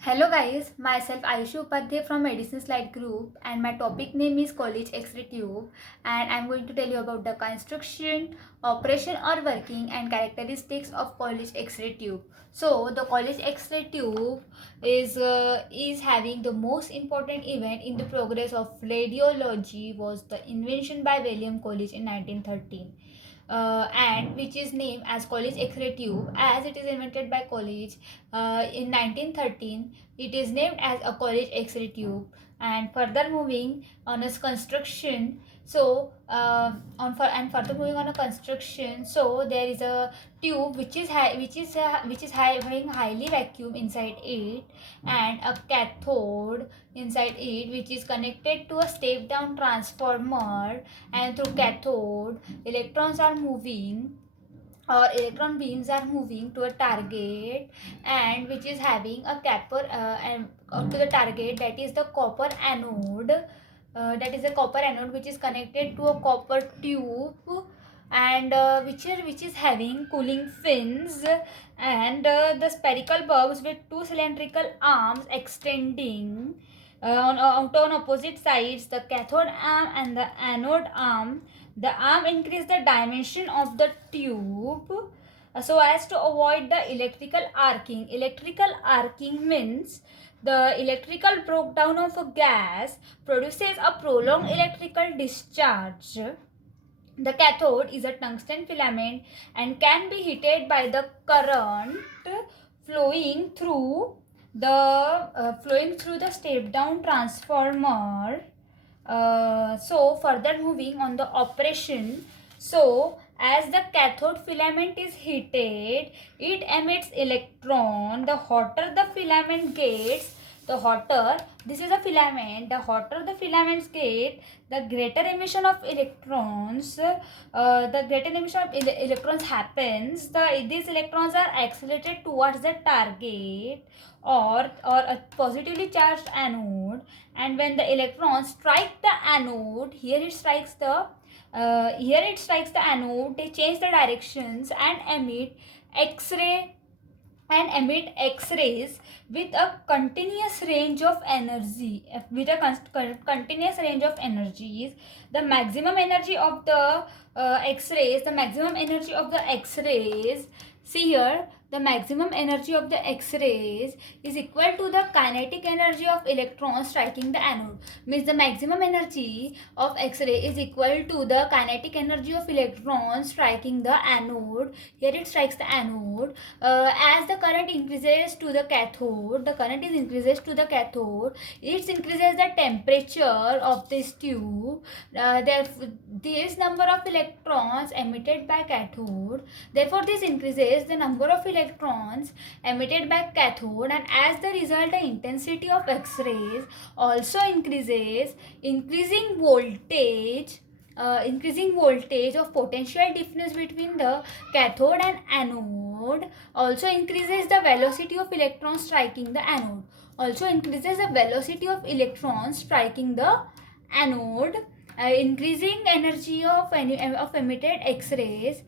Hello guys, myself Ayushi Upadhyay from Medicine Slide Group and my topic name is College X-ray tube, and I'm going to tell you about the construction, operation or working and characteristics of college X-ray tube. So the college X-ray tube is having the most important event in the progress of radiology was the invention by William College in 1913, and which is named as College X-ray tube as it is invented by College in 1913. It is named as a College X-ray tube. And further moving on its construction, so further moving on a construction, so there is a tube which is having highly vacuum inside it, and a cathode inside it which is connected to a step down transformer, and through cathode electrons are moving or electron beams are moving to a target, and which is having a copper and to the target, that is the copper anode, which is connected to a copper tube, and which is having cooling fins, and the spherical bulbs with two cylindrical arms extending on opposite sides, the cathode arm and the anode arm. The arm increase the dimension of the tube so as to avoid the electrical arcing. Electrical arcing means the electrical breakdown of a gas produces a prolonged electrical discharge. The cathode is a tungsten filament and can be heated by the current flowing through the step down transformer. So further moving on the operation, so as the cathode filament is heated, it emits electron. The hotter the filament gets, the hotter this is a filament, the hotter the filaments get, the greater emission of electrons. The greater emission of electrons happens. These electrons are accelerated towards the target or a positively charged anode, and when the electrons strike the anode, here it strikes the anode, they change the directions and emit X-rays with a continuous range of energy. Continuous range of energies, the maximum energy of the X-rays, see here, the maximum energy of the X-rays is equal to the kinetic energy of electrons striking the anode. Means the maximum energy of X-ray is equal to the kinetic energy of electrons striking the anode. Here it strikes the anode. As the current increases to the cathode, it increases the temperature of this tube. This number of electrons emitted by cathode, therefore this increases the number of electrons emitted by cathode, and as the result the intensity of X-rays also increases. Increasing voltage of potential difference between the cathode and anode also increases the velocity of electrons striking the anode. Increasing energy of emitted X-rays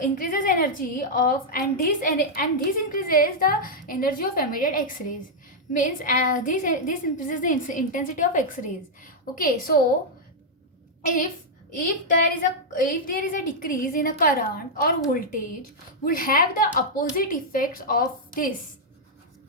increases energy of, and this increases the energy of emitted X-rays. Means this increases the intensity of X-rays. Okay, so if there is a decrease in a current or voltage, will have the opposite effects of this.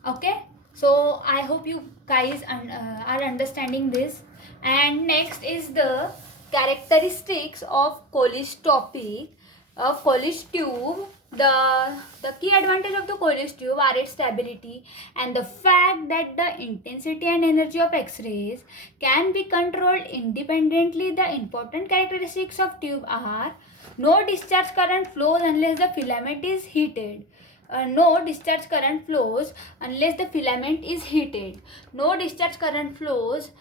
Okay, so I hope you guys are understanding this. And next is the characteristics of Colles topic. Colles tube, the key advantage of the Colles tube are its stability and the fact that the intensity and energy of X-rays can be controlled independently. The important characteristics of tube are: no discharge current flows unless the filament is heated. No discharge current flows unless the filament is heated. No discharge current flows.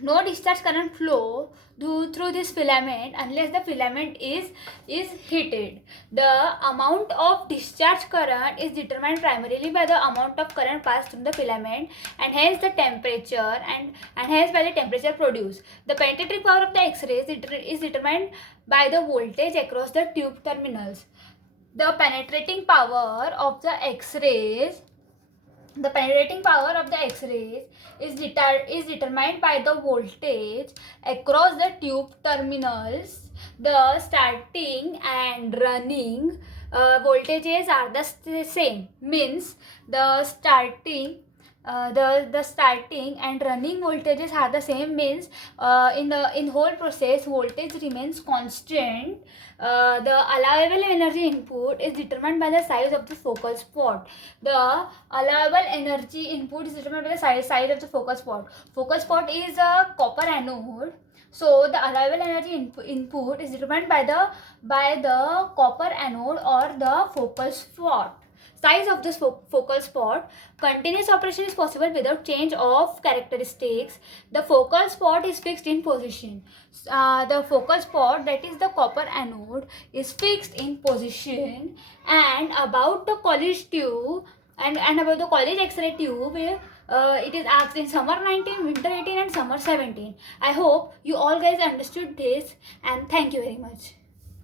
No discharge current flow through this filament unless the filament is heated. The amount of discharge current is determined primarily by the amount of current passed through the filament, and hence the temperature and hence by the temperature produced. The penetrating power of the X-rays is determined by the voltage across the tube terminals. The penetrating power of the X-rays The penetrating power of the X-rays is determined by the voltage across the tube terminals. The starting and running voltages are the same. Means the starting and running voltages are the same. Means in whole process voltage remains constant. The allowable energy input is determined by the size of the focal spot. The allowable energy input is determined by the size of the focal spot. Focal spot is a copper anode. So the allowable energy input is determined by the copper anode or the focal spot. Size of this focal spot. Continuous operation is possible without change of characteristics. The focal spot is fixed in position. The focal spot, that is the copper anode, is fixed in position. And about the college tube and about the college X-ray tube, it is asked in summer 19, winter 18 and summer 17. I hope you all guys understood this, and thank you very much.